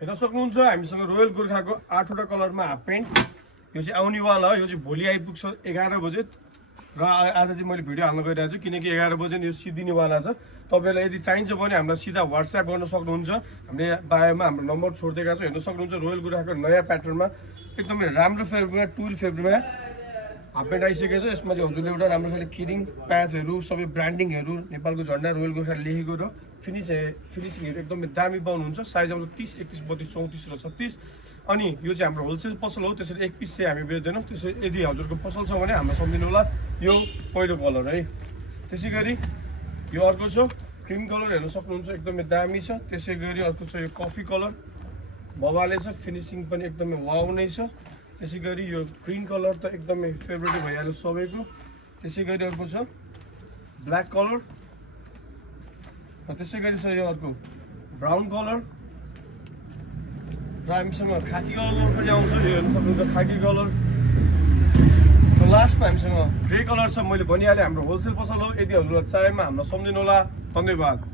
हेर्न सक्नुहुन्छ हामीसँग रोयल गोर्खाको 8वटा कलरमा हाफ प्यान्ट यो चाहिँ आउनेवाला हो। यो चाहिँ भोलि आइपुग्छ 11 बजे र आज चाहिँ मैले भिडियो हाल्न गइरहेको छु किनकि 11 बजे यो सिद्धिनेवाला छ। तपाईँलाई यदि चाहिन्छ भने हामीलाई सिधा व्हाट्सएप गर्न सक्नुहुन्छ। हामीले बायोमा हाम्रो नम्बर छोडिदिएका छौँ। हेर्न सक्नुहुन्छ रोयल गोर्खाको नयाँ प्याटर्नमा एकदमै राम्रो फेब्रुअरीमा 12 फेब्रुअरीमा हाफ प्यान्ट आइसकेको छ। यसमा चाहिँ हजुरले एउटा राम्रो खाले किरिङ प्याचहरू सबै ब्रान्डिङहरू नेपालको झन्डा रोयल गोर्खा लेखेको र फिनिसिङहरू एकदमै दामी पाउनुहुन्छ। साइज आउँछ 30, 31, 32, 34 र 36। अनि यो चाहिँ हाम्रो होलसेल पसल हो, त्यसरी एक पिस चाहिँ हामी बेच्दैनौँ। त्यसरी यदि हजुरको पसल छ भने हामीलाई सम्झिनु होला। यो पहिलो कलर है। त्यसै गरी यो अर्को छ क्रिम कलर, हेर्न सक्नुहुन्छ एकदमै दामी छ। त्यसै गरी अर्को छ यो कफी कलर, बबाले छ, फिनिसिङ पनि एकदमै वाउ नै छ। त्यसै गरी यो ग्रिन कलर त एकदमै फेभरेट भइहाल्यो सबैको। त्यसै गरी अर्को छ ब्ल्याक कलर र त्यसै गरी छ यो अर्को ब्राउन कलर र हामीसँग खाकी कलर पनि आउँछ। यो हेर्न सक्नुहुन्छ खाकी कलर र लास्टमा हामीसँग ग्रे कलर छ। मैले भनिहालेँ हाम्रो होलसेल पसल हो। यदि हजुरलाई चाहिएमा हामीलाई सम्झिनु होला। धन्यवाद।